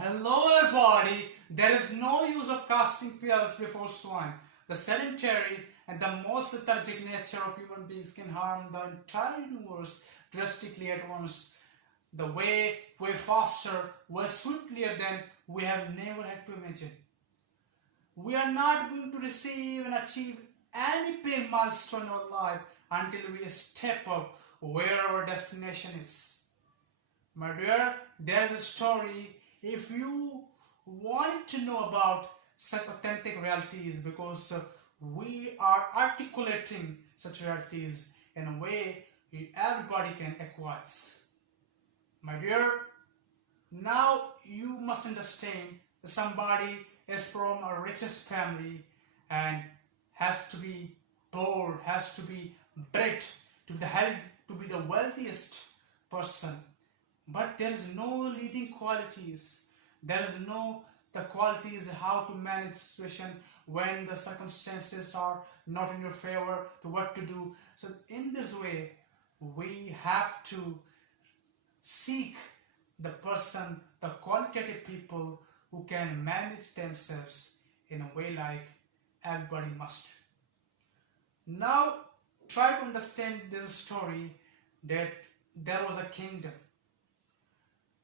Hello everybody! There is no use of casting pearls before swine. The sedentary and the most lethargic nature of human beings can harm the entire universe drastically at once. The way faster, way swiftlier than we have never had to imagine. We are not going to receive and achieve any big milestone in our life until we step up where our destination is. My dear, there's a story. If you want to know about such authentic realities, because we are articulating such realities in a way everybody can acquire. My dear, now you must understand that somebody is from a richest family and has to be born, has to be bred to be the wealthiest person, but there is no leading qualities. There is no the qualities how to manage the situation when the circumstances are not in your favor, to what to do. So in this way we have to seek the person, the qualitative people who can manage themselves in a way like everybody must. Now try to understand this story, that there was a kingdom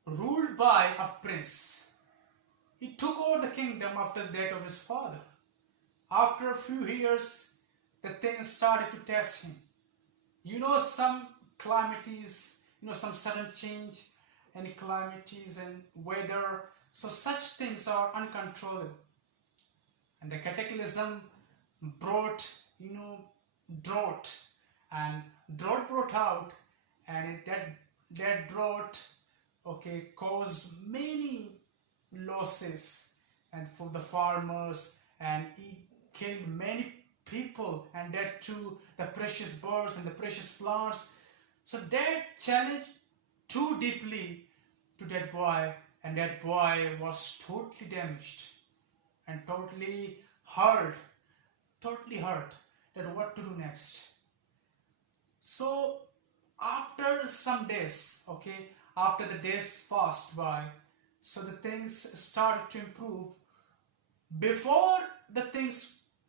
ruled by a prince. He took over the kingdom after the death of his father. After a few years, the things started to test him. Some calamities, some sudden change in calamities and weather. So such things are uncontrollable. And the cataclysm brought, drought. And drought brought out, and that drought caused many losses and for the farmers, and he killed many people, and that too the precious birds and the precious flowers. So that challenged too deeply to that boy, and that boy was totally damaged and totally hurt that what to do next. So after some days, after the days passed by, so the things started to improve. Before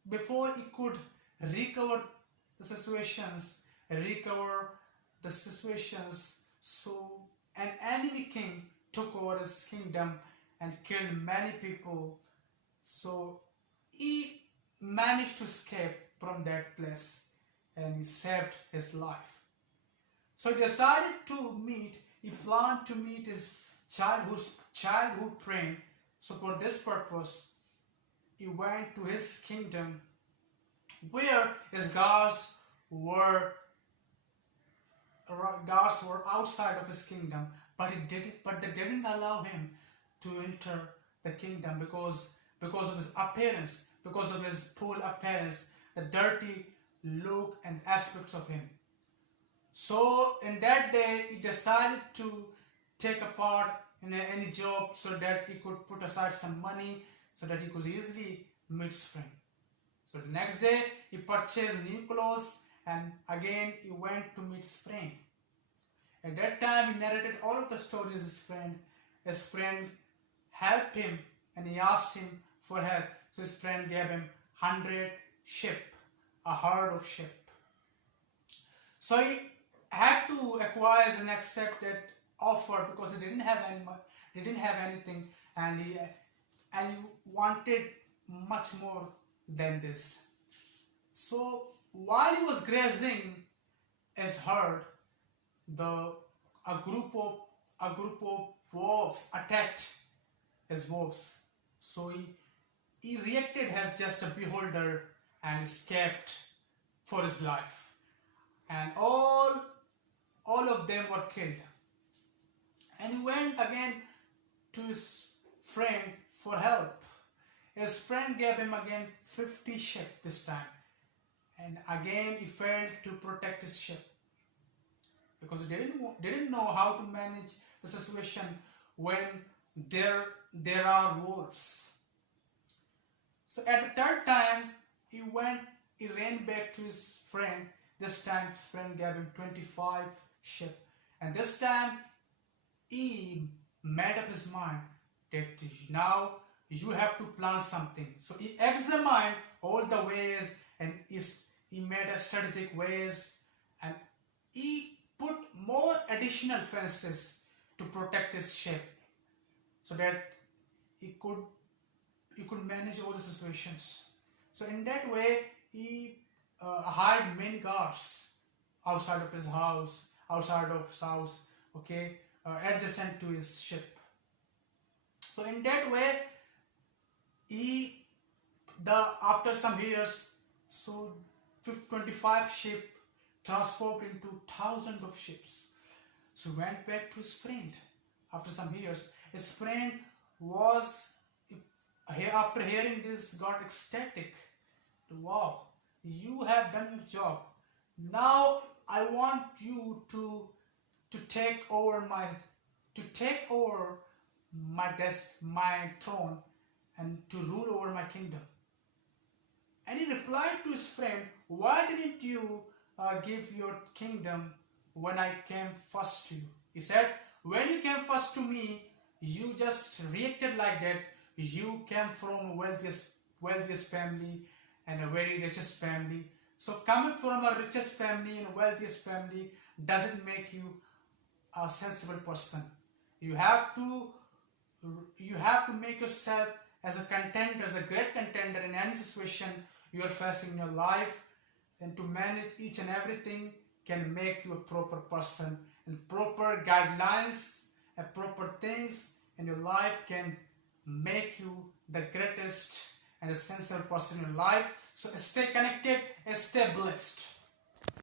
he could recover recover the situations, so an enemy king took over his kingdom and killed many people. So he managed to escape from that place and he saved his life. So he planned to meet his childhood friend. So for this purpose, he went to his kingdom where his guards were outside of his kingdom, but they didn't allow him to enter the kingdom because of his appearance, because of his poor appearance, the dirty look and aspects of him. So in that day, he decided to take a part in any job so that he could put aside some money so that he could easily meet his friend. So the next day, he purchased new clothes and again he went to meet his friend. At that time, he narrated all of the stories to his friend. His friend helped him and he asked him for help. So his friend gave him 100 sheep, a herd of sheep. So he had to acquire and accept that offer because he didn't have anything, and he wanted much more than this. So while he was grazing his herd, a group of wolves attacked his wolves. So he reacted as just a beholder and escaped for his life, and all of them were killed. And he went again to his friend for help. His friend gave him again 50 sheep this time, and again he failed to protect his sheep because he didn't know how to manage the situation when there are wolves. So at the third time he ran back to his friend. This time his friend gave him 25 sheep, and this time he made up his mind that now you have to plan something. So he examined all the ways and he made a strategic ways, and he put more additional fences to protect his ship so that he could manage all the situations. So in that way, he hired many guards outside of his house, okay, adjacent to his ship. So in that way, after some years, so 25 ships transformed into thousands of ships. So he went back to his friend after some years. His friend was, after hearing this, got ecstatic. Wow, you have done your job. Now I want you to take over my my throne and to rule over my kingdom. And he replied to his friend, why didn't you give your kingdom when I came first to you? He said, when you came first to me, you just reacted like that. You came from wealthiest family and a very richest family. So coming from a richest family and a wealthiest family doesn't make you a sensible person. You have to make yourself as a contender, as a great contender in any situation you are facing in your life, and to manage each and everything can make you a proper person, and proper guidelines and proper things in your life can make you the greatest and the sensible person in your life. So stay connected and stay blessed.